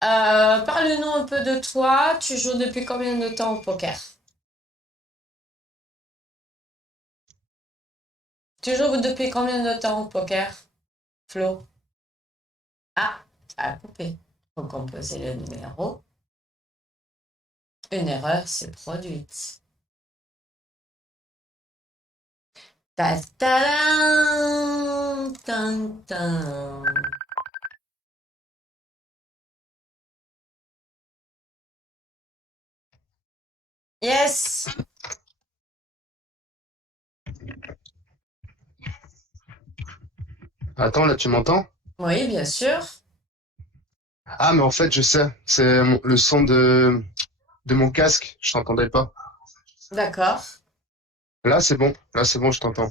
Parle-nous un peu de toi. Tu joues depuis combien de temps au poker? Tu joues depuis combien de temps au poker, Flo? Ah, ça a coupé. Faut composer le numéro. Une erreur s'est produite. Ta ta tan tan. Yes! Attends, là, tu m'entends? Oui, bien sûr. Ah, mais en fait, je sais, c'est le son de mon casque, je t'entendais pas. D'accord. Là, c'est bon, je t'entends.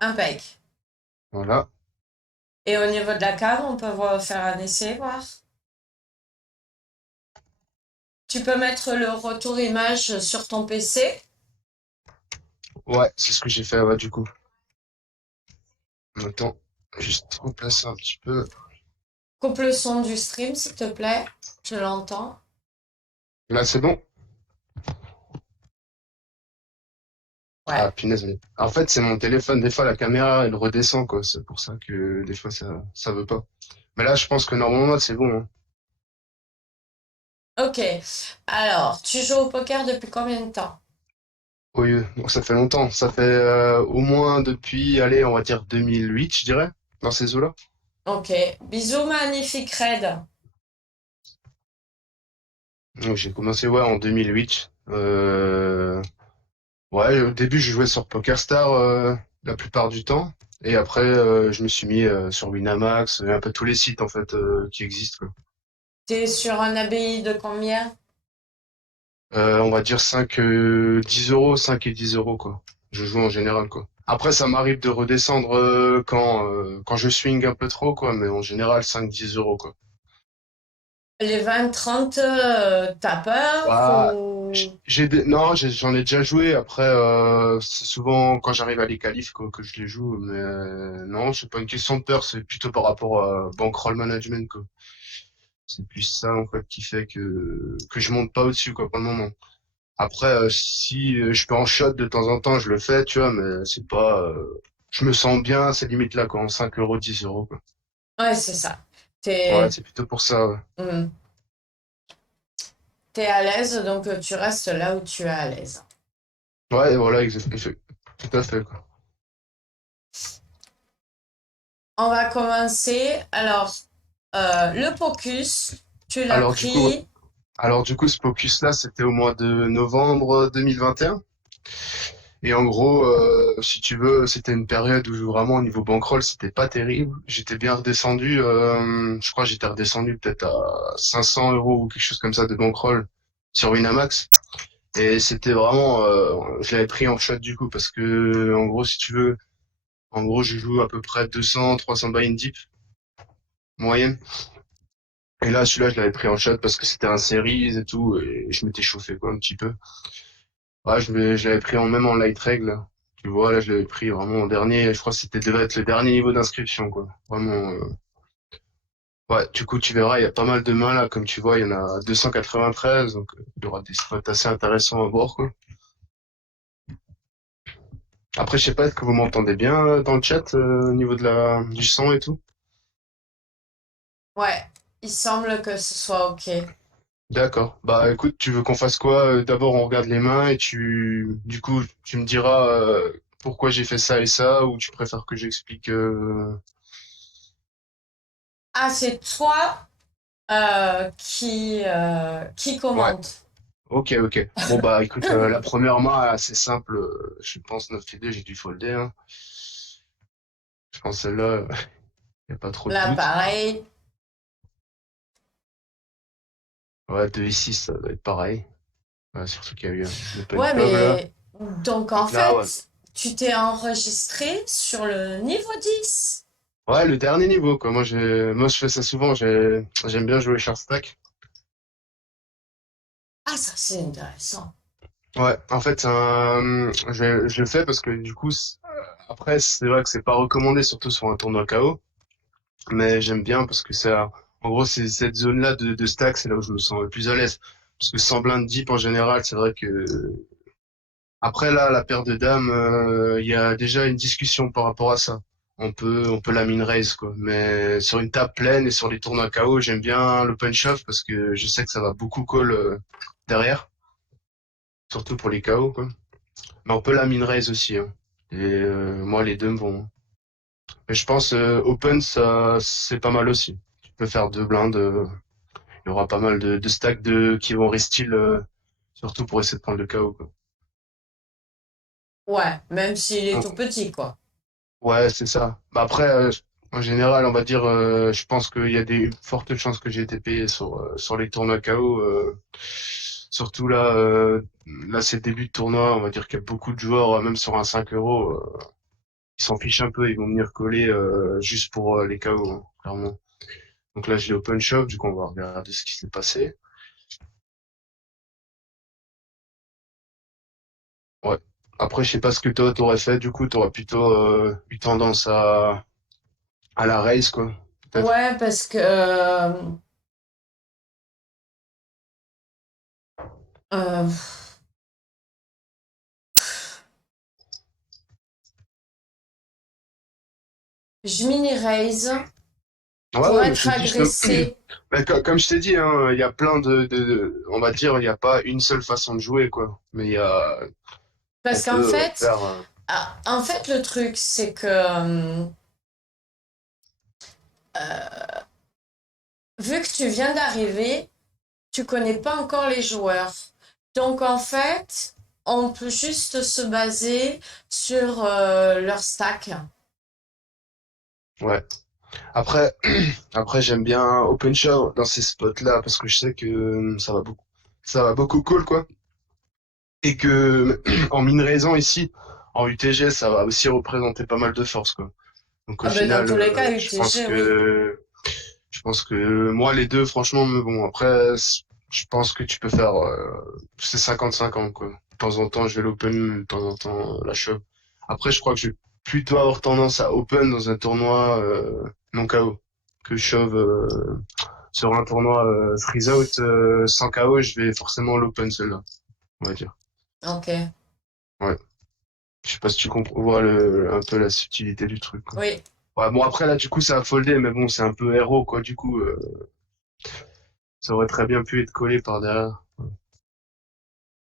Impec. Voilà. Et au niveau de la cam, on peut faire un essai, voir. Tu peux mettre le retour image sur ton PC. Ouais, c'est ce que j'ai fait, ouais, du coup. Attends, juste replacer un petit peu. Coupe le son du stream, s'il te plaît. Je l'entends. Là, c'est bon? Ah, Ouais. punaise. En fait, c'est mon téléphone, des fois, la caméra, elle redescend, quoi. C'est pour ça que des fois, ça veut pas. Mais là, je pense que normalement, c'est bon, hein. Ok. Alors, tu joues au poker depuis combien de temps? Oui, donc ça fait longtemps. Ça fait au moins depuis, allez, on va dire 2008, je dirais, dans ces eaux-là. Ok. Bisous, magnifique Red. Donc, j'ai commencé, ouais, en 2008. Ouais, au début, je jouais sur PokerStar la plupart du temps. Et après, je me suis mis sur Winamax, un peu tous les sites en fait qui existent, quoi. T'es sur un ABI de combien? On va dire 5, 10 euros, 5 et 10 euros, quoi. Je joue en général, quoi. Après, ça m'arrive de redescendre quand je swing un peu trop, quoi. Mais en général, 5, 10 euros, quoi. Les 20-30, t'as peur Bah, ou... non, j'en ai déjà joué. Après, c'est souvent quand j'arrive à les qualifs quoi, que je les joue. Mais non, c'est pas une question de peur, c'est plutôt par rapport à bankroll management, quoi. C'est plus ça en fait qui fait que je monte pas au-dessus quoi pour le moment. Après, si je peux en shot de temps en temps, je le fais, tu vois, mais c'est pas. Je me sens bien à ces limites-là, quoi, en 5 euros, 10 euros, quoi. Ouais, c'est ça. Ouais, T'es c'est plutôt pour ça. Ouais, hmm. T'es à l'aise, donc tu restes là où tu es à l'aise. ouais, voilà, tout à fait, quoi. On va commencer. Alors, le pocus, tu l'as Alors du coup, pris. ce focus-là, c'était au mois de novembre 2021. Et en gros, si tu veux, c'était une période où vraiment au niveau bankroll, c'était pas terrible. J'étais bien redescendu. Je crois que j'étais redescendu peut-être à 500 euros ou quelque chose comme ça de bankroll sur Winamax. Et c'était vraiment, je l'avais pris en shot du coup parce que en gros, si tu veux, en gros, je joue à peu près 200, 300 buy in deep moyenne. Et là, celui-là, je l'avais pris en shot parce que c'était un series et tout, et je m'étais chauffé quoi un petit peu. Ouais, je l'avais pris même en light règle. Tu vois, là, je l'avais pris vraiment en dernier. Je crois que devait être le dernier niveau d'inscription, quoi. Vraiment. Ouais, du coup, tu verras, il y a pas mal de mains là. Comme tu vois, il y en a 293. Donc, il y aura des spots assez intéressants à voir, quoi. Après, je sais pas, est-ce que vous m'entendez bien dans le chat au niveau du son et tout? Ouais, il semble que ce soit OK. D'accord. Bah, écoute, tu veux qu'on fasse quoi? D'abord, on regarde les mains et du coup, tu me diras pourquoi j'ai fait ça et ça, ou tu préfères que j'explique Ah, c'est toi qui Ouais. commente. Ok, ok. Bon bah écoute, la première main assez simple, je pense 9 et 2, j'ai dû folder, hein. Je pense celle-là, y a pas trop de Là, doute. pareil. Ouais, 2 et 6, ça doit être pareil. Ouais, surtout qu'il y a eu l'open Ouais, club là. mais donc en Donc là, ouais. fait, tu t'es enregistré sur le niveau 10. Ouais, le dernier niveau, quoi. Moi je fais ça souvent, j'aime bien jouer Shard Stack. Ah, ça, c'est intéressant. Ouais, en fait, je le fais parce que du coup, après, c'est vrai que c'est pas recommandé, surtout sur un tournoi KO. Mais j'aime bien parce que ça, En gros, c'est cette zone-là de stack, c'est là où je me sens le plus à l'aise. Parce que sans blind deep en général, c'est vrai que après là, la paire de dames, il y a déjà une discussion par rapport à ça. On peut la min raise quoi. Mais sur une table pleine et sur les tournois KO, j'aime bien l'open shove parce que je sais que ça va beaucoup call derrière, surtout pour les KO quoi. Mais on peut la min raise aussi. Hein. Et moi, les deux me vont. Hein. Mais je pense open, ça c'est pas mal aussi. Tu peux faire deux blindes. Il y aura pas mal de stacks qui vont restyle, surtout pour essayer de prendre le KO quoi. Ouais, même s'il est Donc, tout petit, quoi. ouais, c'est ça. Bah après, en général, on va dire, je pense qu'il y a des fortes chances que j'ai été payé sur les tournois KO. Surtout là, là c'est le début de tournoi. On va dire qu'il y a beaucoup de joueurs, même sur un 5 euros, ils s'en fichent un peu. Ils vont venir coller juste pour les KO, hein, clairement. Donc là, j'ai open shop. Du coup, on va regarder ce qui s'est passé. Ouais. Après, je sais pas ce que toi t'aurais fait. Du coup, t'aurais plutôt eu tendance à la raise, quoi. Peut-être. Ouais, parce que euh, je mini raise Ouais, pour ouais, mais être je te dis, agressé. bah, comme je t'ai dit, hein, il y a plein on va dire, il n'y a pas une seule façon de jouer, quoi. Mais on Parce qu'en peut fait, faire, en fait, le truc, c'est que vu que tu viens d'arriver, tu connais pas encore les joueurs. Donc, en fait, on peut juste se baser sur leur stack. ouais. Après, après, j'aime bien open show dans ces spots-là parce que je sais que ça va beaucoup call, quoi. Et que en mine raison ici, en UTG, ça va aussi représenter pas mal de force, quoi. Donc au Ah ben, dans final, tous les cas, je pense UTG, oui. que moi les deux franchement mais bon après je pense que tu peux faire c'est 50-50 quoi. De temps en temps je vais l'open, de temps en temps la shove. Après je crois que je vais plutôt avoir tendance à open dans un tournoi non KO que shove sur un tournoi freeze out sans KO, je vais forcément l'open celle-là, on va dire. Ok, Ouais. Je sais pas si tu comprends un peu la subtilité du truc quoi. oui. Ouais, bon après là du coup ça a foldé mais bon c'est un peu héros quoi du coup ça aurait très bien pu être collé par derrière.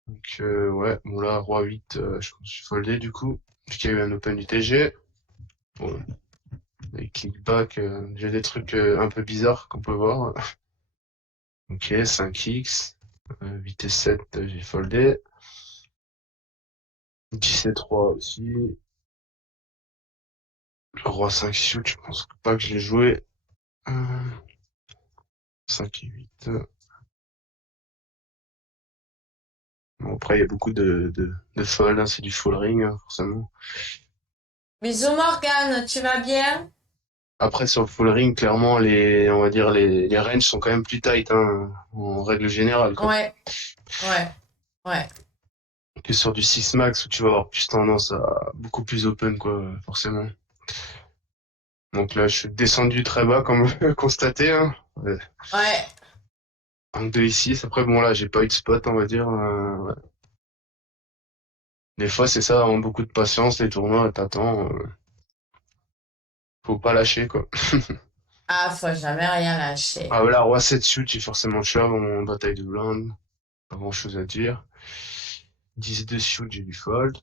Donc ouais, bon là, roi 8, je me suis foldé du coup, puisqu'il y a eu un open du TG. Bon, les kickbacks, j'ai des trucs un peu bizarres qu'on peut voir. Ok, 5x, 8 et 7, j'ai foldé. 10 et 3 aussi. Roi 5 suit, je pense pas que je l'ai joué. 5 et 8. Bon, après, il y a beaucoup de fold, hein, c'est du full ring, hein, forcément. Bisous Morgane, tu vas bien? Après, sur le full ring, clairement, on va dire, les ranges sont quand même plus tight, hein, en règle générale, quoi. Ouais, ouais, ouais. Que sur du 6 max où tu vas avoir plus tendance à beaucoup plus open, quoi, forcément. Donc là, je suis descendu très bas, comme vous pouvez constater, hein. Ouais. Ouais. 1, 2 ici. Après, bon, là, j'ai pas eu de spot, on va dire. Ouais. Des fois, c'est ça, hein, beaucoup de patience, les tournois, t'attends, faut pas lâcher, quoi. Ah, faut jamais rien lâcher. Ah, voilà, roi 7 suit, j'ai forcément shove en bataille de blindes. Pas grand chose à dire. 10-2 suit, j'ai du fold.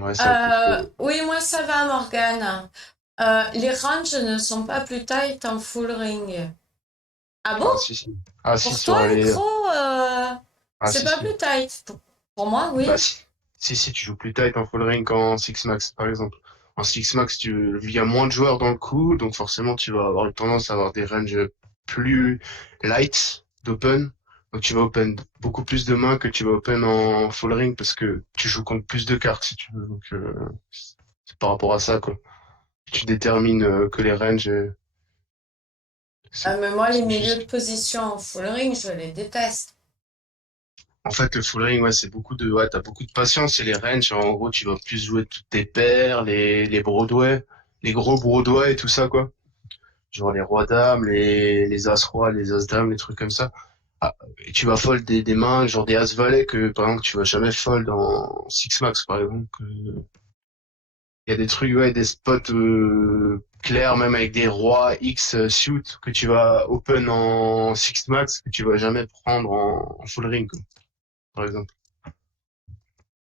Ouais, c'est un peu trop. Oui, moi ça va Morgane. Les ranges ne sont pas plus tight en full ring. Ah bon? Ah, si, si. Ah, si, Pour toi, sur les. Gros, Ah, c'est si, pas si. plus tight. Pour moi, Bah, oui. si. Si, si, tu joues plus tight en full ring qu'en 6 max, par exemple. En 6 max, il y a moins de joueurs dans le coup, donc forcément, tu vas avoir tendance à avoir des ranges plus light d'open. Donc, tu vas open beaucoup plus de mains que tu vas open en full ring parce que tu joues contre plus de cartes, si tu veux. Donc, c'est par rapport à ça, quoi. Tu détermines que les ranges, c'est Ah, mais moi, les c'est milieux de juste. position en full ring, je les déteste. En fait, le full ring, ouais, ouais, t'as beaucoup de patience et les ranges, en gros, tu vas plus jouer toutes tes paires, les Broadway, les gros Broadway et tout ça, quoi. genre les rois dames, les as rois, les as dames, les trucs comme ça. Ah, et tu vas fold des mains, genre des as valets que par exemple tu vas jamais fold en six max par exemple. Il y a des trucs, ouais, des spots clairs, même avec des rois X suit que tu vas open en six max que tu vas jamais prendre en full ring, quoi, par exemple.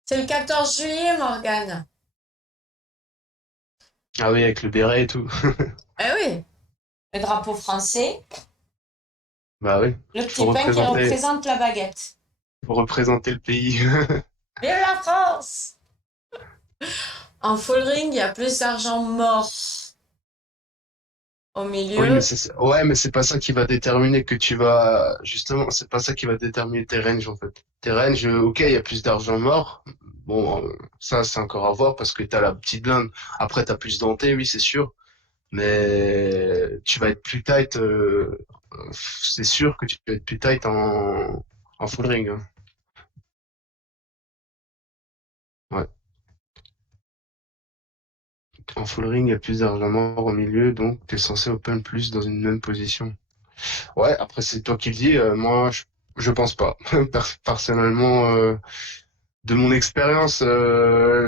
C'est le 14 juillet, Morgane. Ah oui, avec le béret et tout. Eh oui, le drapeau français, Bah oui, le faut petit pain qui représente la baguette. faut représenter le pays. Vive la France! En full ring, il y a plus d'argent mort au Oui, mais milieu. ouais, mais c'est pas ça qui va déterminer que tu vas, justement, c'est pas ça qui va déterminer tes ranges, en fait. Tes ranges, ok, il y a plus d'argent mort. Bon, ça, c'est encore à voir parce que t'as la petite blinde. Après, t'as plus denté, oui, c'est sûr. Mais tu vas être plus tight, c'est sûr que tu vas être plus tight en full ring, hein. Ouais. En full ring, il y a plus d'argent mort au milieu, donc t'es censé open plus dans une même position. Ouais, après c'est toi qui le dis. Moi, je pense pas. Personnellement, de mon expérience, le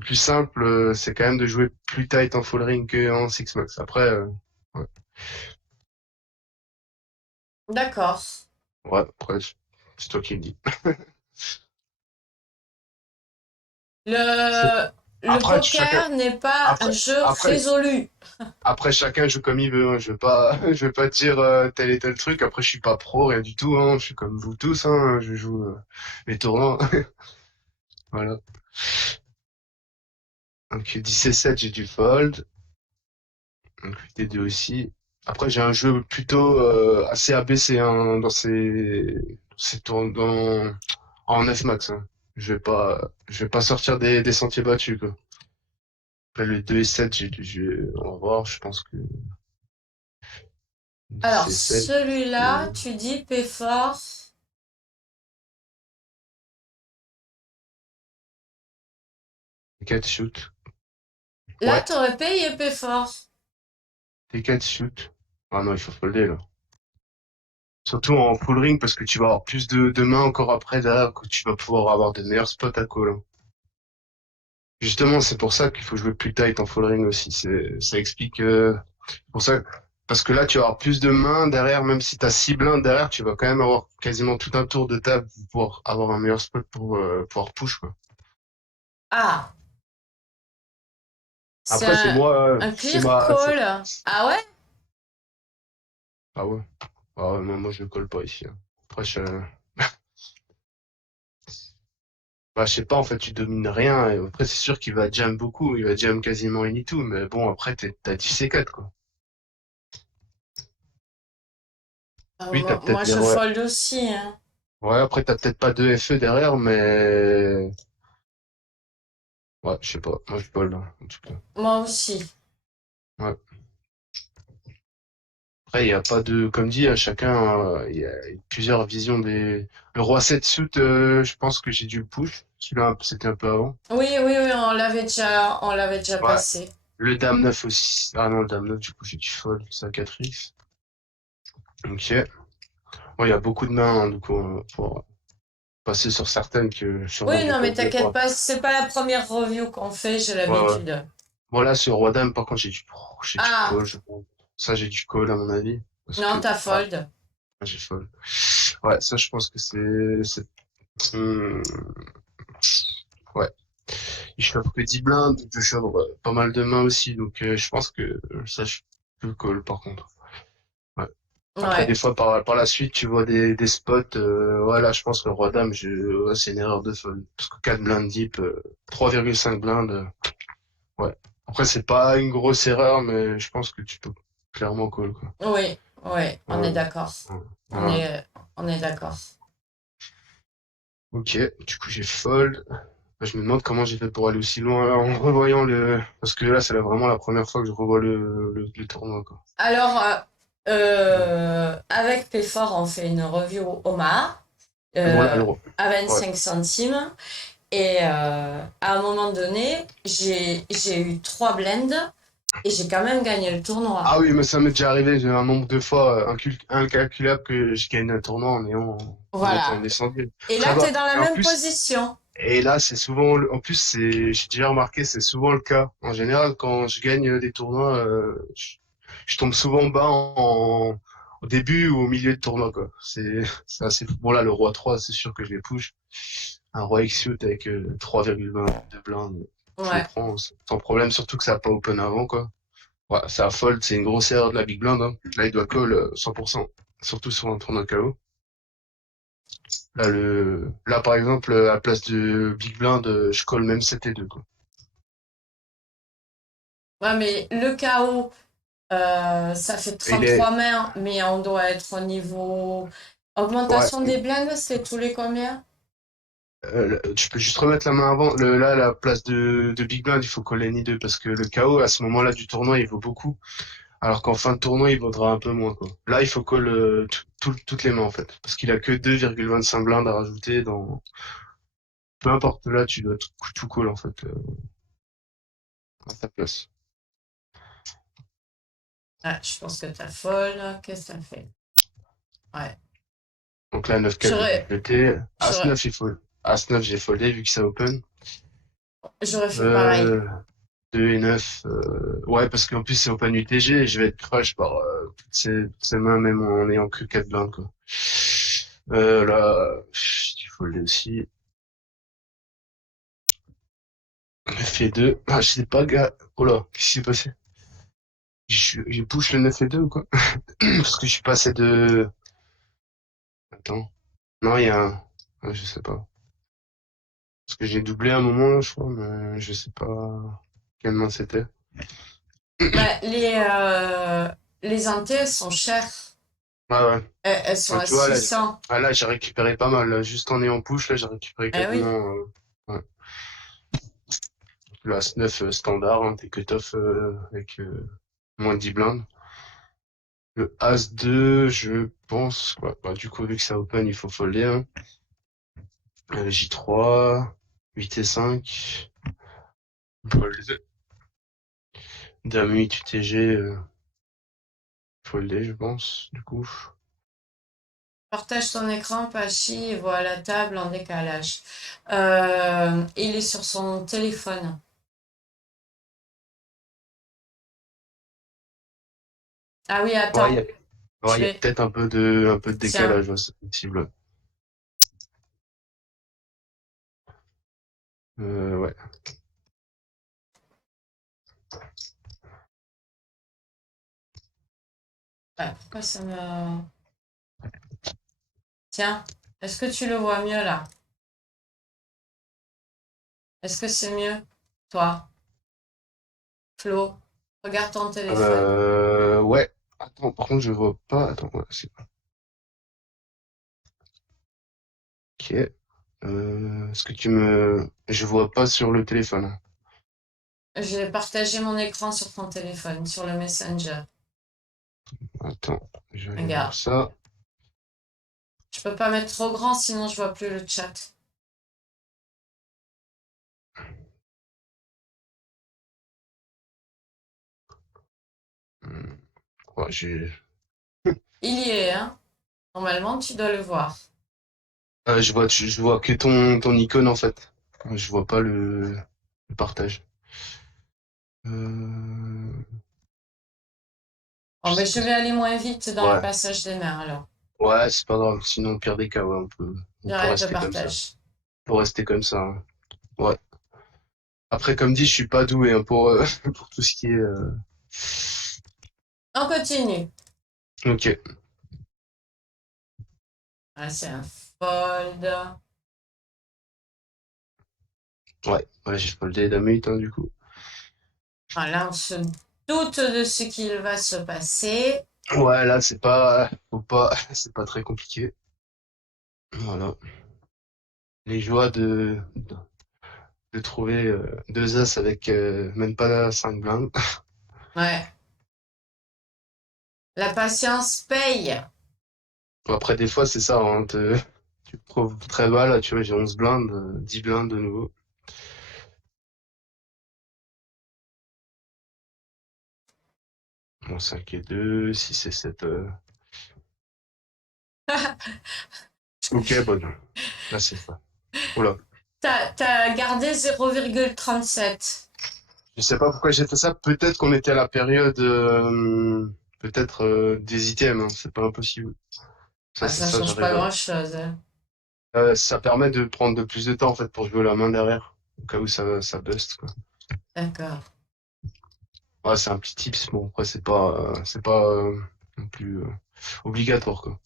plus simple, c'est quand même de jouer plus tight en full ring qu'en six max. Après, ouais, D'accord. ouais, après, c'est toi qui le dis. C'est- Le, le Après, chacun, poker n'est pas un après, jeu après, résolu. après, chacun joue comme il veut, hein. Je vais pas, je vais pas dire tel et tel truc. Après, je suis pas pro, rien du tout, hein. Je suis comme vous tous, hein. Je joue les tournois. Voilà. Donc 17-7, j'ai du fold. Donc T2 aussi. Après, j'ai un jeu plutôt assez abaissé hein, ces tours en F max, hein. Je vais pas sortir des sentiers battus, quoi. Après, le 2 et 7, on va voir, je pense que Alors, 10 et 7, celui-là, tu dis paie fort. 4 shoot. Là, Ouais, t'aurais payé paie fort. T4 shoot. Ah non, il faut folder, là. Surtout en full ring, parce que tu vas avoir plus de mains encore après, derrière, que tu vas pouvoir avoir de meilleurs spots à call, hein. Justement, c'est pour ça qu'il faut jouer plus tight en full ring aussi. Ça explique pour ça. Parce que là, tu vas avoir plus de mains derrière, même si tu as 6 blindes derrière, tu vas quand même avoir quasiment tout un tour de table pour avoir un meilleur spot pour pouvoir push, quoi. Ah, c'est Après, un c'est clear call. Ah ouais? ah ouais, ah ouais, moi je colle pas ici, hein. Après, bah, je sais pas, en fait, tu domines rien. Et après, c'est sûr qu'il va jam beaucoup, il va jam quasiment any tout, mais bon, après, t'as 10 et 4, quoi. Oui, t'as Moi, peut-être les je ouais. fold aussi, hein. Ouais, après, t'as peut-être pas de FE derrière, mais ouais, je sais pas. Moi, je colle, hein, en tout cas. Moi aussi. Ouais. Après, il y a pas de, comme dit, à chacun, il y a plusieurs visions des. Le roi 7 suit, je pense que j'ai dû le push. Celui-là, c'était un peu avant. Oui, oui, oui, on l'avait déjà Ouais. passé. Le dame 9 aussi. Ah non, le dame 9 du coup, j'ai du fold. C'est un 4x. Ok. Ouais, il y a beaucoup de mains, hein, du coup, pour passer sur certaines que sûrement Oui, j'ai non, pas mais vu. t'inquiète pas, c'est pas la première review qu'on fait, j'ai Ouais, ouais. l'habitude. Voilà, sur roi dame, par contre, j'ai du Ah, call, je pense. Ça, j'ai du call, à mon avis. Parce non, que, t'as ouais, fold. j'ai fold. Ouais, ça, je pense que hmm, ouais. Il chauffe que 10 blindes, donc je chauffe pas mal de mains aussi, donc je pense que ça, je peux call, par contre. Ouais. Après, des Ouais. fois, par la suite, tu vois des spots, voilà, je pense que roi dame, ouais, c'est une erreur de fold. Parce que 4 blindes deep, 3,5 blindes, ouais. Après, c'est pas une grosse erreur, mais je pense que tu peux clairement call, quoi. Oui, oui, on est Ouais, d'accord. ouais. On Voilà. est, on est d'accord. Ok, du coup, j'ai fold. Je me demande comment j'ai fait pour aller aussi loin là, en revoyant le. Parce que là, c'est vraiment la première fois que je revois le tournoi, quoi. Alors, Ouais. avec Payfort, on fait une review Omaha Voilà, à ouais. 25 centimes. Et à un moment donné, j'ai eu trois blends Et j'ai quand même gagné le tournoi. Ah oui, mais ça m'est déjà arrivé, j'ai un nombre de fois incalculable que je gagne un tournoi en étant Voilà. descendu. Et Très là, tu bas. es dans la Et en même plus, position. et là, c'est souvent, en plus, j'ai déjà remarqué, c'est souvent le cas. En général, quand je gagne des tournois, je tombe souvent bas au début ou au milieu de tournoi, quoi. C'est assez fou. Bon, là, le roi 3 c'est sûr que je les push. Un roi X-Suit avec 3,20 de blind, je le Ouais. prends sans problème, surtout que ça n'a pas open avant, quoi. Ouais, ça fold, c'est une grosse erreur de la big blind, hein. Là, il doit call 100%, surtout sur un tournoi KO. Là, par exemple, à la place de big blind, je call même 7 et 2, quoi. Ouais, mais le KO, ça fait Et 33 mains, mais on doit être au niveau. ouais, Augmentation des blindes, c'est tous les combien? tu peux juste remettre la main avant. Là, à la place de big blind, il faut coller ni 2 parce que le KO, à ce moment-là du tournoi, il vaut beaucoup. Alors qu'en fin de tournoi, il vaudra un peu moins, quoi. Là, il faut call toutes les mains, en fait. Parce qu'il a que 2,25 blindes à rajouter peu importe, là, tu dois tout call, en fait, à ta place. Ah, je pense que t'as folle. Qu'est-ce que t'as fait? Ouais. Donc là, 9-4, j'ai J'aurais, complété. j'aurais, As-9, il faut. As-9, j'ai foldé vu que ça open. j'aurais fait pareil. Euh, 2 et 9. Ouais, parce qu'en plus, c'est open UTG et je vais être crush par toutes ces mains, même en ayant que 4 blindes, quoi. Là, il faut le aussi. 9 et 2. Ah, je sais pas, gars. Oh là, qu'est-ce qui s'est passé? J'ai push le 9 et 2 ou quoi? Parce que je suis passé de. Attends. Non, il y a un. Ah, je sais pas. Parce que j'ai doublé un moment, je crois, mais je sais pas quelle main c'était. Bah, les antés, elles sont chères. Ah ouais. Elles sont Ouais, à tu vois, là, 600. j'ai récupéré pas mal. Là. Juste en ayant push, là, j'ai récupéré Eh quasiment. oui. Ouais. Le As-9 standard, hein, t'es cut-off avec moins de 10 blindes. Le As-2, je pense. Ouais, bah, du coup, vu que ça open, il faut folder. Hein. J3, 8 et 5. Fold. Dame 8 UTG, folder, je pense, du coup. Partage ton écran, Pachi, et voit la table en décalage. Il est sur son téléphone. Ah oui, Ouais, attends. Je il y a vais. peut-être un peu de Tiens. décalage, ouais, c'est possible. Ouais. Ouais, pourquoi ça me. Tiens. Est-ce que tu le vois mieux là? Est-ce que c'est mieux? Toi, Flo, regarde ton téléphone. Ouais. Attends, par contre, je vois pas. Attends, ouais, c'est ok. Est-ce que je vois pas sur le téléphone. J'ai partagé mon écran sur ton téléphone, sur le Messenger. Attends, je vais aller voir Regarde. ça. Je peux pas mettre trop grand, sinon je vois plus le chat. Hmm. Ouais, Il y est, hein? Normalement, tu dois le voir. je vois que ton icône en fait. Je vois pas le partage. Euh, Bon, je ben, sais je pas. vais aller moins vite dans le Ouais, passage des mains, alors. ouais, c'est pas grave. Sinon, au pire des cas, ouais, on peut J'arrête de rester comme ça. partage. Pour rester comme ça. Hein. Ouais. Après, comme dit, je suis pas doué hein, pour pour tout ce qui est. On continue. Ok. Ah, c'est un fold. Ouais. Ouais, j'ai foldé dame 8 hein, du coup. Voilà, on se doute de ce qu'il va se passer. Ouais, là, c'est pas, faut pas, c'est pas très compliqué. Voilà. Les joies de trouver deux as avec même pas 5 blindes. Ouais. La patience paye. Après, des fois, c'est ça, hein, tu te trouves très bas, là, tu vois, j'ai 11 blindes, 10 blindes de nouveau. Bon, 5 et 2, 6 et 7. Ok, bon. Là, c'est ça. Oula. T'as gardé 0,37. Je sais pas pourquoi j'ai fait ça. Peut-être qu'on était à la période, peut-être des items, hein. C'est pas impossible. Ça, Ah, c'est ça ça, change pas j'arrive à. grand-chose, hein. Ça permet de prendre de plus de temps en fait pour jouer la main derrière, au cas où ça bust quoi. D'accord. Ouais, c'est un petit tips. Bon, après c'est pas non plus obligatoire quoi.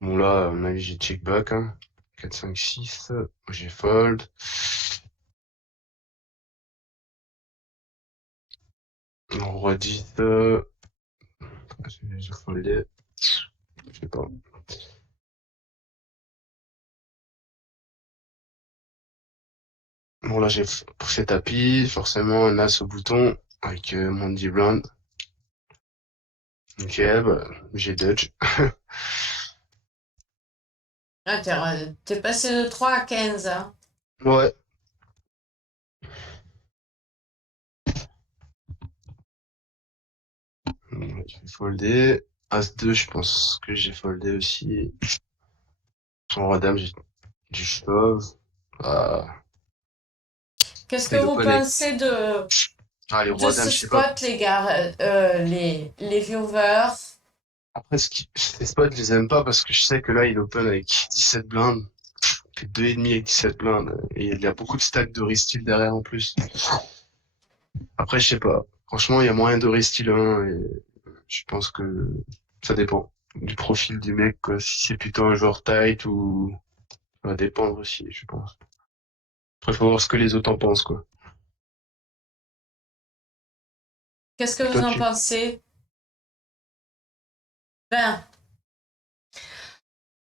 Bon là, à mon avis, j'ai check back, hein. 4, 5, 6. J'ai fold. On roi 10. J'ai foldé. Je sais pas. Bon là, j'ai poussé tapis. Forcément, un as au bouton avec mon 10 blind. Ok, bah, j'ai dodge. Ah, t'es passé de 3 à 15, hein. Ouais. J'ai foldé. As-2, je pense que j'ai foldé aussi. En roi dame, j'ai du chauve. Ah, Qu'est-ce que il vous open avec. pensez de, Ah, les de rois ce dames, je sais pas. spot, les gars, les viewers? Après, ces spots, je les aime pas parce que je sais que là, il open avec 17 blindes. Il fait 2,5 avec 17 blindes. Et il y a beaucoup de stacks de restil derrière en plus. Après, je sais pas. Franchement, il y a moyen de restil 1 et je pense que ça dépend du profil du mec, quoi. Si c'est plutôt un joueur tight ou ça va dépendre aussi, je pense. Après, faut voir ce que les autres en pensent, quoi. Qu'est-ce que Et vous toi, en tu... pensez? Ben,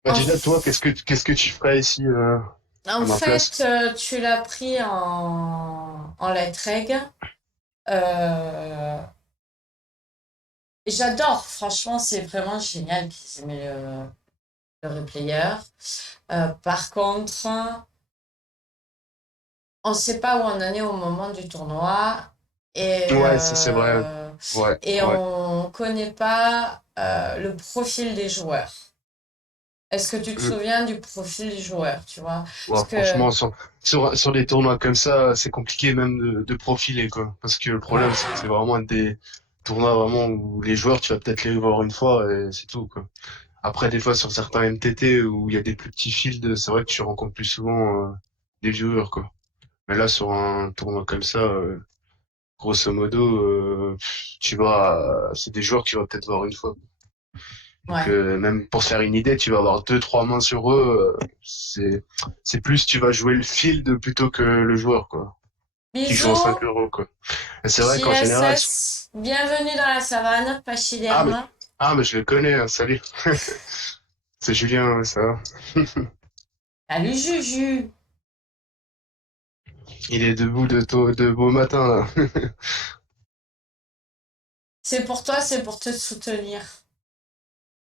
Bah, en, déjà, toi, f- qu'est-ce que tu ferais ici, à en ma fait, place? tu l'as pris en light reg. Euh, J'adore, franchement, c'est vraiment génial qu'ils aient mis le replayer. Par contre, on ne sait pas où on en est au moment du tournoi et, Ouais, ça c'est vrai. euh, Ouais, et ouais. on ne connaît pas le profil des joueurs. Est-ce que tu te Mm. souviens du profil des joueurs, tu vois? Ouais, Parce que, franchement, sur des tournois comme ça, c'est compliqué même de profiler, quoi. Parce que le problème, c'est que c'est vraiment des tournois vraiment où les joueurs, tu vas peut-être les voir une fois et c'est tout, quoi. Après, des fois, sur certains MTT où il y a des plus petits fields, c'est vrai que tu rencontres plus souvent des viewers, quoi. Mais là, sur un tournoi comme ça, grosso modo, c'est des joueurs que tu vas peut-être voir une fois. Donc ouais. même pour se faire une idée, tu vas avoir deux, trois mains sur eux. C'est plus tu vas jouer le field plutôt que le joueur, quoi. Qui joue en 5 Bisous, euros, quoi. Et c'est vrai qu'en général, JSS, bienvenue dans la savane, ah mais pachyderme. je le connais, hein, salut. C'est Julien, ouais, ça va. Salut Juju. Il est debout de beau matin là. C'est pour toi, c'est pour te soutenir.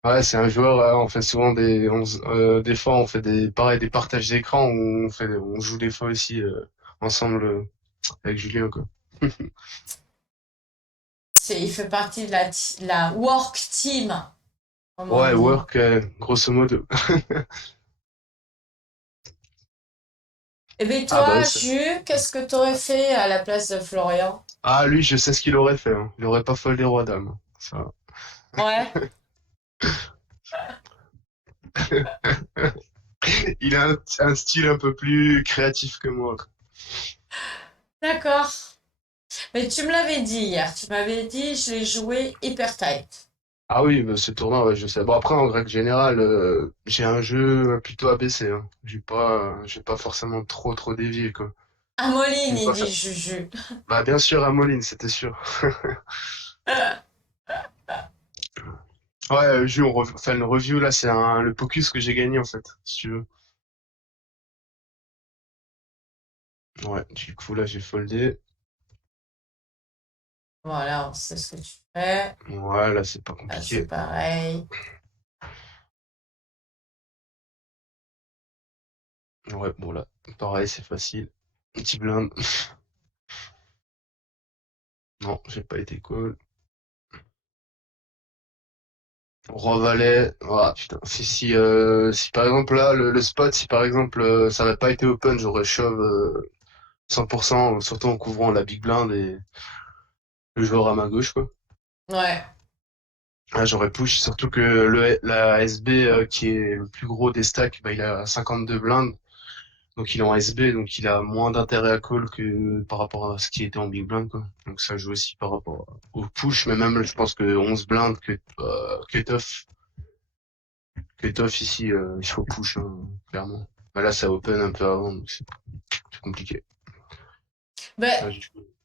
Ouais, c'est un joueur. On fait souvent des fois on fait des partages d'écran où on joue des fois aussi ensemble avec Julien, quoi. Il fait partie de la work team, comme on Ouais, dit. work, grosso modo. Et bien Ah bah toi, ça. Jus, qu'est-ce que tu aurais fait à la place de Florian? Ah, lui, je sais ce qu'il aurait fait, hein. Il aurait pas foldé roi dame, hein. Ça. Ouais, Il a un style un peu plus créatif que moi. d'accord. Mais tu me l'avais dit hier, tu m'avais dit je l'ai joué hyper tight. Ah oui, mais ce tournoi, ouais, je sais. Bon, après, en règle générale, j'ai un jeu plutôt abaissé, hein. J'ai pas forcément trop dévié, quoi. Je Amoline, vais il pas dit faire. Juju. Bah, bien sûr, à Moline, c'était sûr. Ouais, enfin, le review, là, le Pocus que j'ai gagné, en fait, si tu veux. Ouais, du coup, là, j'ai foldé. Voilà, on sait ce que tu fais. Ouais, là, c'est pas Là, c'est compliqué. pareil. Ouais, bon, là, pareil, c'est facile. Petit blind. Non, j'ai pas été call. Roi Valet. Ah, putain. Si par exemple là, le spot, si par exemple ça n'avait pas été open, j'aurais shove 100%, surtout en couvrant la big blind et le joueur à ma gauche, quoi. Ouais. Là, j'aurais push, surtout que la SB qui est le plus gros des stacks, bah, il a 52 blindes. Donc il est en SB, donc il a moins d'intérêt à call que par rapport à ce qui était en big blind, quoi. Donc ça joue aussi par rapport au push, mais même je pense que 11 blindes cut-off ici, il faut push, hein, clairement. Mais là ça open un peu avant, donc c'est compliqué. Ben,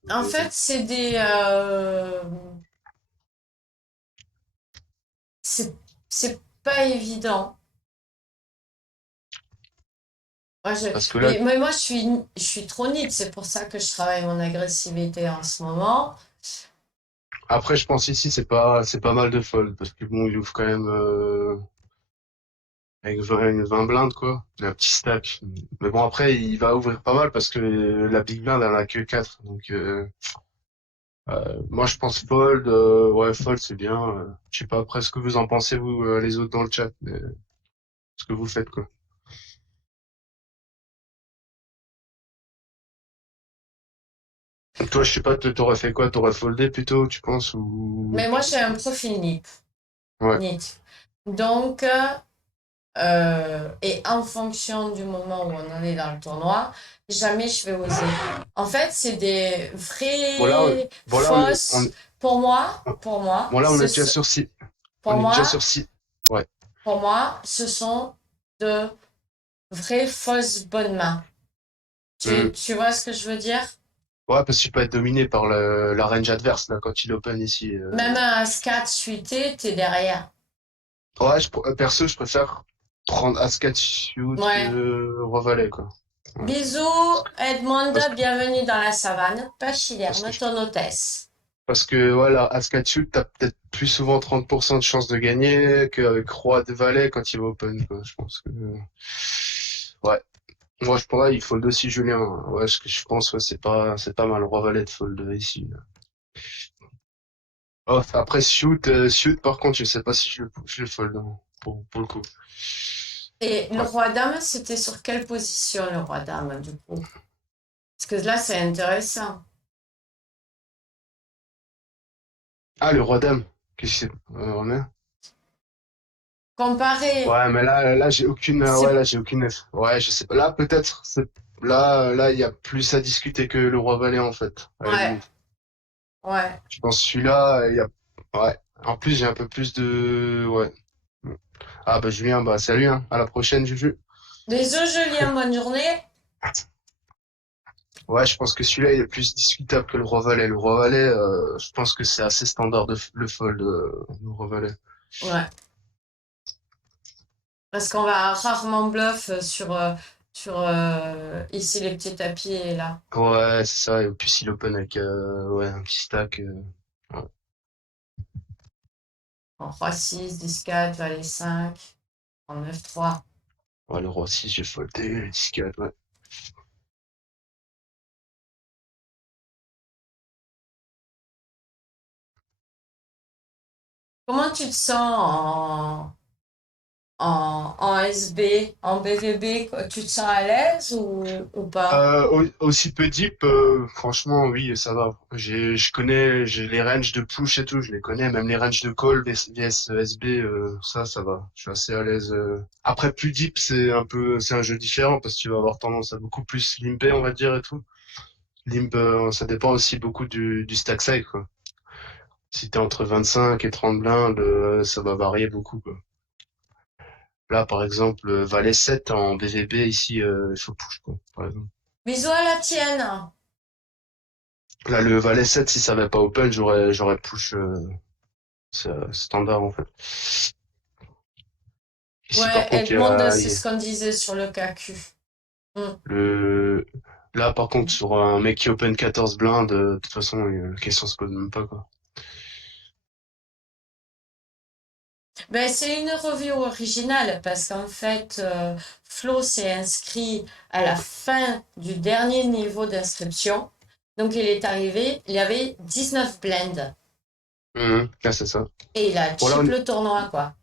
Là, en fait, c'est, c'est pas évident. Moi, parce que là, mais moi, je suis trop nid. C'est pour ça que je travaille mon agressivité en ce moment. après je pense ici c'est pas mal de fold, parce que bon, il ouvre quand même avec 20 blindes, quoi. Il a un petit stack. Mais bon, après, il va ouvrir pas mal parce que la big blind, elle a que 4. Donc, moi, je pense fold. Ouais, fold, c'est bien. Je sais pas après ce que vous en pensez, vous, les autres dans le chat, mais ce que vous faites, quoi. Toi, je sais pas, t'aurais fait quoi? T'aurais foldé plutôt, tu penses, ou... Mais moi, j'ai un profil nid. Ouais. Nid. Donc, et en fonction du moment où on en est dans le tournoi, jamais je vais oser. En fait, c'est des vraies Bon, là, fausses. bon, là, on est déjà sur 6. Pour On est déjà moi, sur 6. Ouais. pour moi, ce sont de vraies fausses bonnes mains. Hmm. Tu vois ce que je veux dire? Ouais, parce que tu peux être dominé par la range adverse, là, quand il open ici. Même un As-4 suité, t'es derrière. Ouais, perso, je préfère prendre Ascat Shoot Ouais. que Roi Valet, quoi. Ouais. Bisous, Edmond, Parce que, bienvenue dans la savane. parce que, Pachyderme, ton hôtesse. parce que voilà, Ascat Shoot, t'as peut-être plus souvent 30% de chance de gagner qu'avec Roi de Valet quand il va open, quoi. Je pense que, ouais. Moi, je pourrais, il fold aussi Julien. Ouais, ce que je pense, ouais, c'est pas mal, Roi Valet de fold ici. Oh, après, shoot, par contre, je sais pas si je le fold, hein, pour le coup. Et le Ouais. roi-dame, c'était sur quelle position le roi-dame, du coup? Parce que là, c'est intéressant. Ah, le Roi Dame. Qu'est-ce que c'est? Romain. Comparé, Ouais, mais là, j'ai aucune, ouais, c'est... là, j'ai aucune, ouais, je sais pas. Là, peut-être, là, il y a plus à discuter que le Roi Valet, en fait, à la Ouais, limite. ouais. Je pense que celui-là, ouais. En plus, j'ai un peu plus de, ouais. Ah, bah, Julien, bah, salut, hein. À la prochaine, Juju. Bisous, Julien, bonne journée. Ouais, je pense que celui-là, il est plus discutable que le Roi Valet. Le Roi Valet, je pense que c'est assez standard le fold, le Roi Valet. Ouais. Parce qu'on va rarement bluff sur ici les petits tapis là. Ouais, c'est ça. Et puis, il open avec, ouais, un petit stack, ouais. En roi 6, 10, 4, valet 5, en 9, 3. Ouais, le Roi 6, j'ai foldé, le 10-4, ouais. Comment tu te sens en SB, en BVB? Tu te sens à l'aise ou pas? Aussi peu deep, franchement, oui, ça va. J'ai les ranges de push et tout, je les connais, même les ranges de call, VS, SB, ça va. Je suis assez à l'aise. Après, plus deep, c'est un jeu différent parce que tu vas avoir tendance à beaucoup plus limper, on va dire, et tout. Limp, ça dépend aussi beaucoup du stack size, quoi. Si t'es entre 25 et 30 blindes, ça va varier beaucoup, quoi. Là, par exemple, Valet 7 en BVB, ici, il faut push, quoi, par exemple. Bisous à la tienne. Là, le Valet 7, si ça n'avait pas open, j'aurais push standard, en fait. Ici, par Ouais, contre, Edmond, c'est ce qu'on disait sur le KQ. Hmm. le, là, par contre, sur un mec qui open 14 blindes, de toute façon, la question se pose même pas, quoi. Ben, c'est une review originale parce qu'en fait, Flo s'est inscrit à la fin du dernier niveau d'inscription. Donc, il est arrivé, il y avait 19 blends Là, c'est ça. et il a Bon, chip le tournoi, quoi.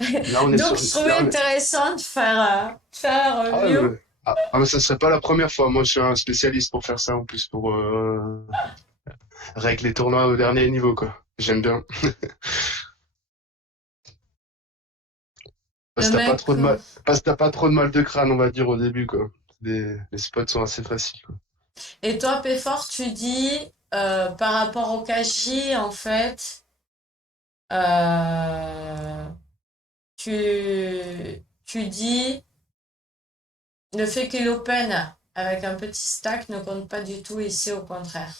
là, on est Donc, sur, je trouvais là, on est- intéressant de faire un ah, ouais, review. mais ça serait pas la première fois. Moi, je suis un spécialiste pour faire ça, en plus, pour régler les tournois au dernier niveau, quoi. J'aime bien. Parce Le que t'as pas mec, trop de mal, parce que t'as pas trop de mal de crâne, on va dire, au début, quoi. Les spots sont assez faciles, quoi. et toi, Péfort, tu dis, par rapport au KJ, en fait, euh, tu dis. Le fait qu'il open avec un petit stack ne compte pas du tout ici, au contraire.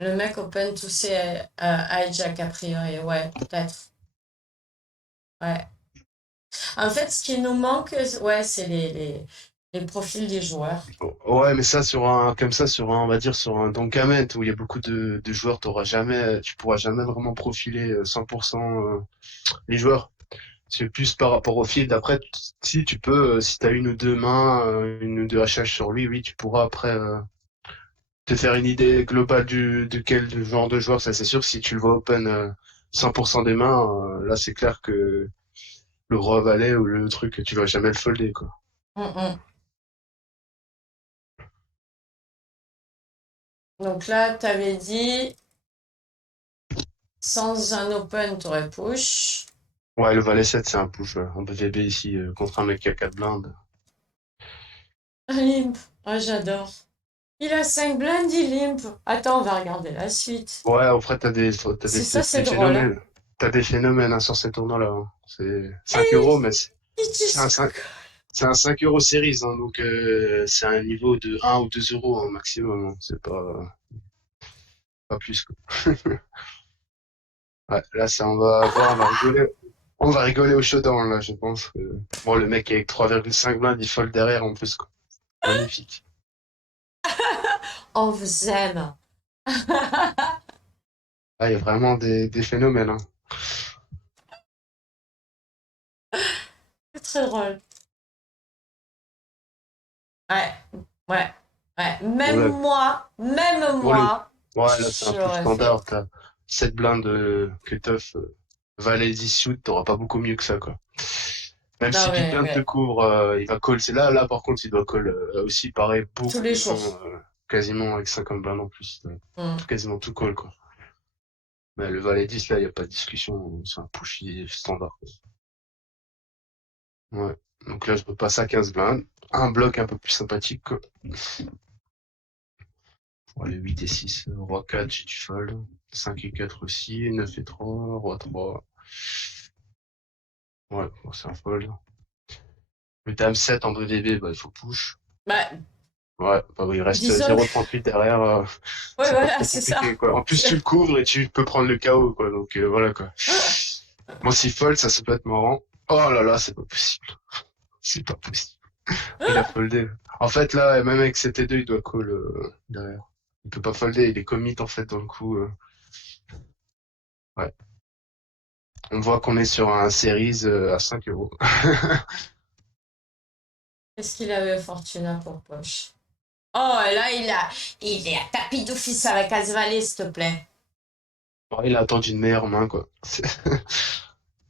Le mec open tous ses hijack a priori, ouais, peut-être. Ouais. En fait, ce qui nous manque, ouais, c'est les profils des joueurs. Ouais, mais ça, comme ça, on va dire, sur un Donkamet où il y a beaucoup de joueurs, tu pourras jamais vraiment profiler 100% les joueurs. C'est plus par rapport au field. Après, si tu peux, si t'as une ou deux mains, une ou deux HH sur lui, oui, tu pourras après te faire une idée globale de quel genre de joueur. Ça, c'est sûr que si tu le vois open 100% des mains, là, c'est clair que le roi valet ou le truc, tu vas jamais le folder, quoi. Mm. Donc là, tu avais dit, sans un open, tu aurais push. Ouais, le valet 7 c'est un push, en BVB ici, contre un mec qui a 4 blindes. Un limp. Ah, j'adore. Il a 5 blindes, il limp. Attends, on va regarder la suite. Ouais, après, C'est ça, c'est des drôle, hein. phénomènes. T'as des phénomènes hein, sur ces tournois-là, hein. C'est 5 Et euros, mais il c'est un dit 5, c'est un 5 euros series, hein, donc c'est un niveau de 1 ou 2 euros hein, maximum. Hein. C'est pas plus, quoi. Ouais, là, ça, on va rigoler. On va rigoler au showdown, là, je pense. Bon, le mec avec 3,5 blindes, il fold derrière en plus, quoi. Magnifique. on vous aime. Ah, il y a vraiment des phénomènes, hein. C'est très drôle. Ouais, ouais, ouais. Bon, là, Même pour le, moi, ouais, là, c'est un je push l'aurais fait. standard. T'as 7 blindes cut-off, valet 10 shoot, t'auras pas beaucoup mieux que ça, quoi. Même Non, si Big mais Blind te ouais, couvre, il va call. C'est là, par contre, il doit call aussi, pareil, tous beaucoup les de jours. mains, quasiment avec 50 blindes en plus. Hmm. Quasiment tout call, quoi. Mais le valet 10, là, il n'y a pas de discussion. C'est un push standard, quoi. Ouais. Donc là, je repasse à 15 blindes. Un bloc un peu plus sympathique, quoi. Pour les 8 et 6, roi 4, j'ai du fold. 5 et 4 aussi, 9 et 3, roi 3. Ouais, bon, c'est un fold. Le dame 7 en 2DB, bah, il faut push. Bah, Ouais, bah oui, il reste disons que... 0,38 derrière, Ouais, c'est pas voilà, trop c'est ça. compliqué, quoi. En plus, tu le couvres et tu peux prendre le KO, quoi. Donc, voilà, quoi. Moi, si fold, ça peut être marrant. Oh là là, c'est pas possible. C'est pas possible. Il a foldé. En fait, là, même avec CT2, il doit call, derrière. Il peut pas folder, il est commit, en fait, dans le coup. Ouais. On voit qu'on est sur un series à 5 euros. Qu'est-ce qu'il avait Fortuna pour poche? Oh, et là, il est à tapis d'office avec Asvalet, s'il te plaît. Bon, il a attendu une meilleure main, quoi.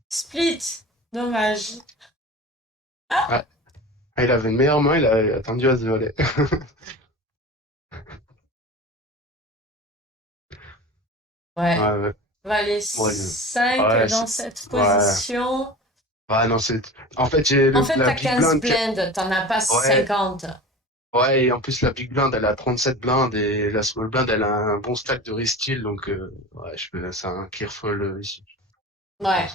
Split. Dommage. Ouais. Ah, il avait une meilleure main, il a attendu à se voler. Ouais. Ouais, ouais. Valet Ouais, 5 ouais, dans cette ouais. position. Ouais, non, en fait, j'ai En fait, la t'as Big 15 Blind blindes, t'en as pas ouais, 50. ouais, et en plus, la Big Blind, elle a 37 blindes et la Small Blind, elle a un bon stack de restyles, donc, ouais, c'est un clear fall ici, je Ouais,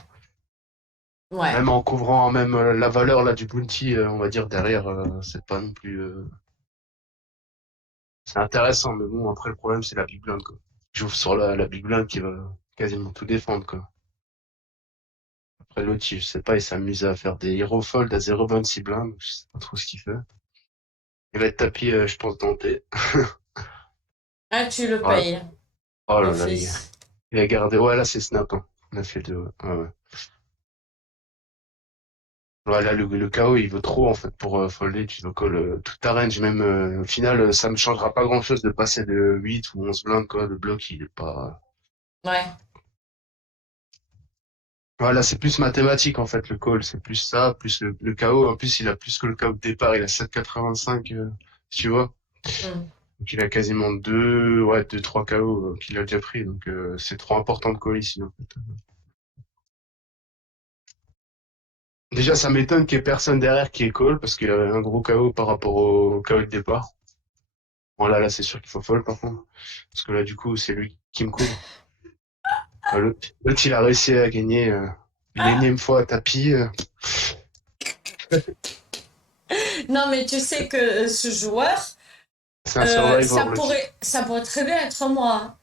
pense. ouais. Même en couvrant même la valeur là du bounty, on va dire derrière, c'est pas non plus, c'est intéressant, mais bon, après, le problème, c'est la Big Blind, quoi. J'ouvre sur la Big Blind qui va quasiment tout défendre, quoi. Après, l'autre, je sais pas, il s'amuse à faire des hero fold à 0,26 blindes, je sais pas trop ce qu'il fait. Il va être tapis, je pense, denté. Ah, tu le Ouais. payes Oh là là, d'office. Il a gardé, ouais, là, c'est snap, hein. On a fait deux, ouais. Ouais, ouais. Ouais, là, le KO, il veut trop, en fait, pour folder. Tu veux call toute ta range. Même, au final, ça me changera pas grand-chose de passer de 8 ou 11 blindes, quoi. Le bloc, il est pas... Ouais. Voilà, c'est plus mathématique, en fait, le call. C'est plus ça, plus le KO. En plus, il a plus que le KO de départ. Il a 7,85, tu vois. Hmm. Donc, il a quasiment deux, ouais, deux, trois KO qu'il a déjà pris. Donc, c'est trop important de call ici, en fait. Déjà, ça m'étonne qu'il y ait personne derrière qui est call parce qu'il a un gros KO par rapport au KO de départ. Voilà, là, c'est sûr qu'il faut fold, par contre. Parce que là, du coup, c'est lui qui me couvre. Ah, l'autre, il a réussi à gagner une énième fois à tapis. Non, mais tu sais que ce joueur, C'est un survivor, l'autre. ça pourrait très bien être moi, hein.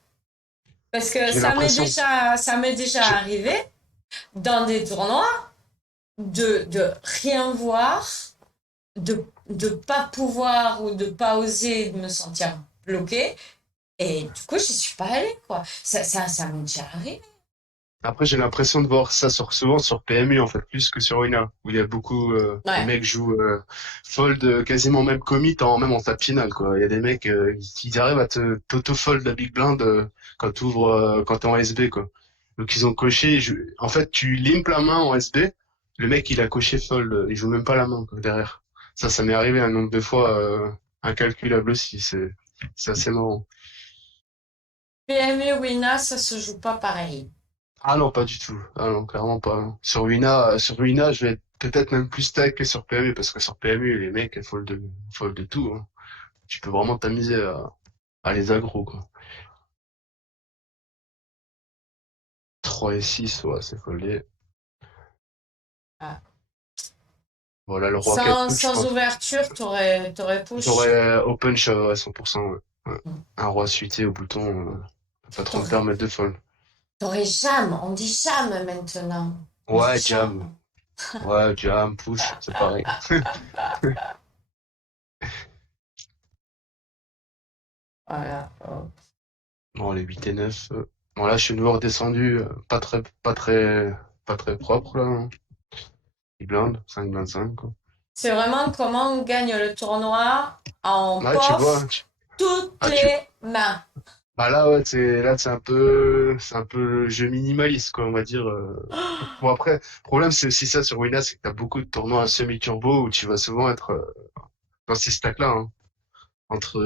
Parce que J'ai l'impression. ça m'est déjà j'ai- arrivé dans des tournois de rien voir, de pas pouvoir ou de pas oser de me sentir bloquée. Et du coup, je suis pas allée, quoi. Ça m'est déjà arrivé. Après, j'ai l'impression de voir ça souvent sur PMU, en fait, plus que sur Wina, où il y a beaucoup, les Ouais. mecs jouent fold quasiment même commit, même en table finale, quoi. Il y a des mecs qui arrivent à t'auto-fold la big blind quand t'ouvres, quand t'es en SB, quoi. Donc, ils ont coché, en fait, tu limpes la main en SB, le mec, il a coché fold, il joue même pas la main, quoi, derrière. Ça m'est arrivé un nombre de fois incalculable aussi, c'est assez marrant. PMU, Wina, ça se joue pas pareil. Ah non, pas du tout. Ah non, clairement pas, hein. Sur Wina, je vais être peut-être même plus stack que sur PMU, parce que sur PMU, les mecs, fold de tout, hein. Tu peux vraiment t'amuser à les aggro, quoi. 3 et 6, ouais, c'est foldé. Ah. Voilà, le roi 4 touches, je Sans pense. ouverture, t'aurais push. J'aurais open shove à 100%, ouais. Ouais. Un roi suité au bouton, pas trop me T'aurais, permettre de fold. t'aurais jam. On dit jam maintenant. On dit Ouais, jam. jam. Ouais, jam, push, c'est pareil. Voilà. Oh. Bon, les 8 et 9. Bon, là, je suis de nouveau redescendu, pas très propre, là, hein. Il blinde, 5,25, quoi. C'est vraiment comment on gagne le tournoi en Ouais, tu vois, pof toutes ah, les mains. bah là, ouais, c'est un peu le jeu minimaliste, quoi, on va dire. Bon, après, le problème, c'est aussi ça sur Winner, c'est que t'as beaucoup de tournois à semi-turbo où tu vas souvent être dans ces stacks-là, hein. Entre,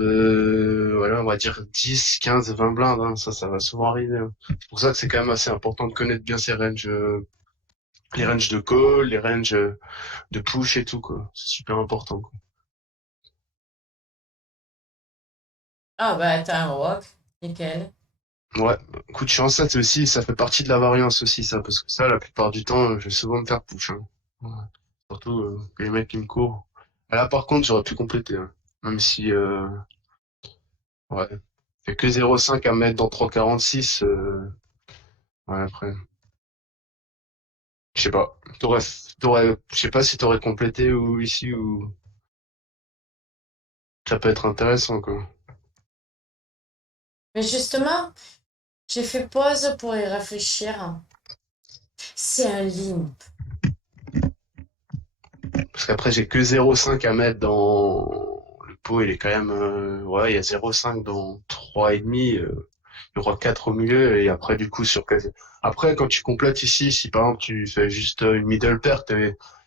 voilà, on va dire 10, 15, 20 blindes, hein. Ça va souvent arriver, hein. C'est pour ça que c'est quand même assez important de connaître bien ces ranges, les ranges de call, les ranges de push et tout, quoi. C'est super important, quoi. Ah bah t'as un rock. Nickel. Ouais, coup de chance, ça, c'est aussi, ça fait partie de la variance aussi, ça, parce que ça, la plupart du temps, je vais souvent me faire push, hein. Ouais. Surtout que les mecs qui me courent. Ah, là, par contre, j'aurais pu compléter, hein. Même si, ouais, fait que 0,5 à mettre dans 3,46, ouais, après, je sais pas. Je sais pas si t'aurais complété ou ici ou ça peut être intéressant, quoi. Mais justement, j'ai fait pause pour y réfléchir. C'est un limp. Parce qu'après, j'ai que 0,5 à mettre dans le pot, il est quand même, ouais, il y a 0,5 dans 3,5. Il y aura 4 au milieu et après du coup sur quasi. Après quand tu complètes ici, si par exemple tu fais juste une middle pair,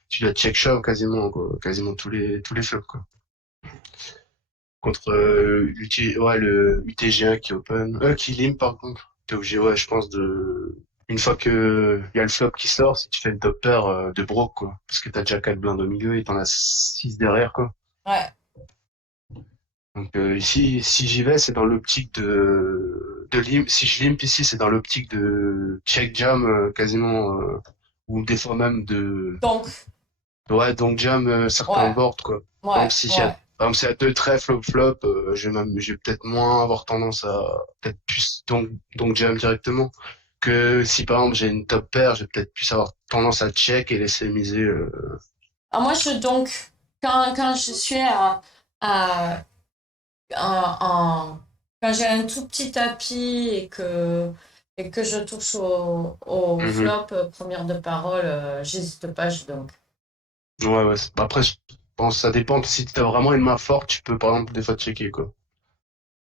tu dois check shove quasiment quoi, quasiment tous les flops quoi. Contre ouais, le UTG1 qui open, qui limp par contre, t'es obligé ouais je pense de une fois que il y a le flop qui sort, si tu fais une top pair de broke quoi, parce que t'as déjà 4 blindes au milieu et t'en as 6 derrière quoi. Ouais. Donc ici, si j'y vais, c'est dans l'optique de limp. Si je limp ici, c'est dans l'optique de check jam quasiment, ou des fois même Donc, ouais, donc jam certains ouais, boards quoi. Par ouais, exemple, si ouais. par exemple, s'il y a deux traits flop flop, je vais peut-être moins avoir tendance à peut-être plus donc jam directement que si par exemple j'ai une top pair, je vais peut-être plus avoir tendance à check et laisser miser. Ah, moi, quand je suis à- en- en- quand j'ai un tout petit tapis et que et que je touche au Mhm. flop, première de parole, j'hésite pas, je donc. Ouais, ouais. Après, je pense que ça dépend. Si tu as vraiment une main forte, tu peux par exemple des fois checker, quoi.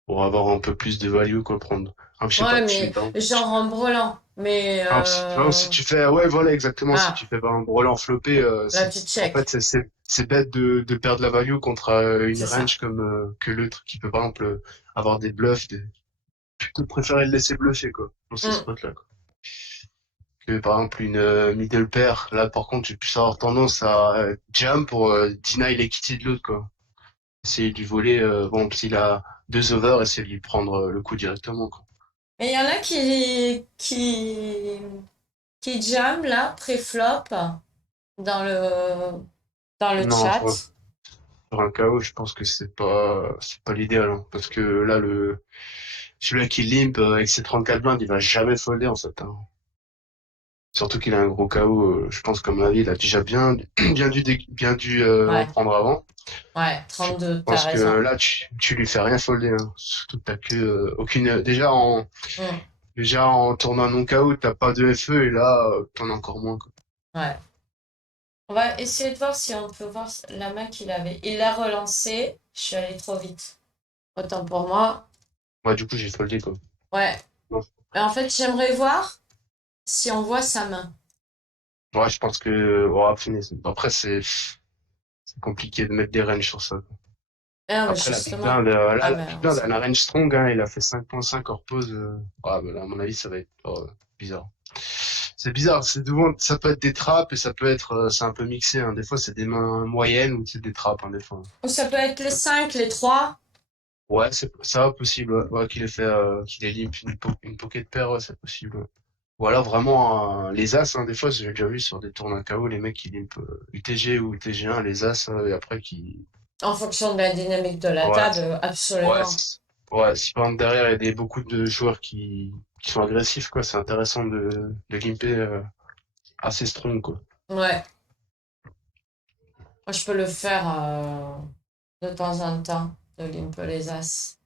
Pour avoir un peu plus de value, quoi, prendre. Ah, je sais pas, Ouais, tu, mais genre en brelan. Mais par exemple, si tu fais, ouais, voilà, exactement, si tu ah, fais un brelan flopé, là tu en check. fait, c'est bête de perdre la value contre une C'est ça. range comme que l'autre qui peut, par exemple, avoir des bluffs. Je préférais le laisser bluffer, quoi, dans ces Mm. spots-là, quoi. Que, par exemple, une middle pair, là, par contre, j'ai pu avoir tendance à jam pour deny l'equity de l'autre, quoi. Essayer de lui voler, bon, s'il a deux over, essayer de lui prendre le coup directement, quoi. Et il y en a qui jam là, pré-flop, dans le Non, chat. sur un KO, je pense que c'est pas l'idéal, hein, parce que là, celui-là qui limp avec ses 34 blindes, il va jamais folder, en fait, hein. Surtout qu'il a un gros KO, je pense, comme la vie, il a déjà bien dû en Ouais, prendre avant. ouais, Je 32, t'as pense que raison. là, tu lui fais rien folder, hein. Surtout que t'as que aucune. Mm. Déjà en tournoi non KO, t'as pas de FE et là, t'en as encore moins, quoi. Ouais. On va essayer de voir si on peut voir la main qu'il avait. Il l'a relancé. Je suis allée trop vite. Autant pour moi. Ouais, du coup, j'ai foldé, quoi. Ouais. Non. Mais en fait, j'aimerais voir si on voit sa main. Ouais, je pense que, ouais, après, c'est compliqué de mettre des ranges sur ça, quoi. Ah, mais Après, la Big justement. Blind, Ah, la mais Big on Blind, sait elle a un pas. range strong, hein, il a fait 5.5 hors pause. Ouais, bah là, à mon avis, ça va être bizarre. C'est bizarre, ça peut être des trappes et ça peut être, c'est un peu mixé, hein. Des fois, c'est des mains moyennes ou c'est des trappes, hein, des fois. Ou ça peut être les 5, les 3. Ouais, c'est ça, possible, ouais, ouais, qu'il ait fait, qu'il ait limp une pocket pair, ouais, c'est possible, ouais. Ou alors vraiment, les As, hein, des fois, j'ai déjà vu sur des tournois KO, les mecs qui limp UTG ou UTG1, les As, et après qui, En fonction de la dynamique de la ouais, table, ouais, absolument. ouais, si par exemple derrière il y a beaucoup de joueurs qui sont agressifs, quoi, c'est intéressant de limper assez strong, quoi. Ouais. Moi, je peux le faire de temps en temps, de limp les as.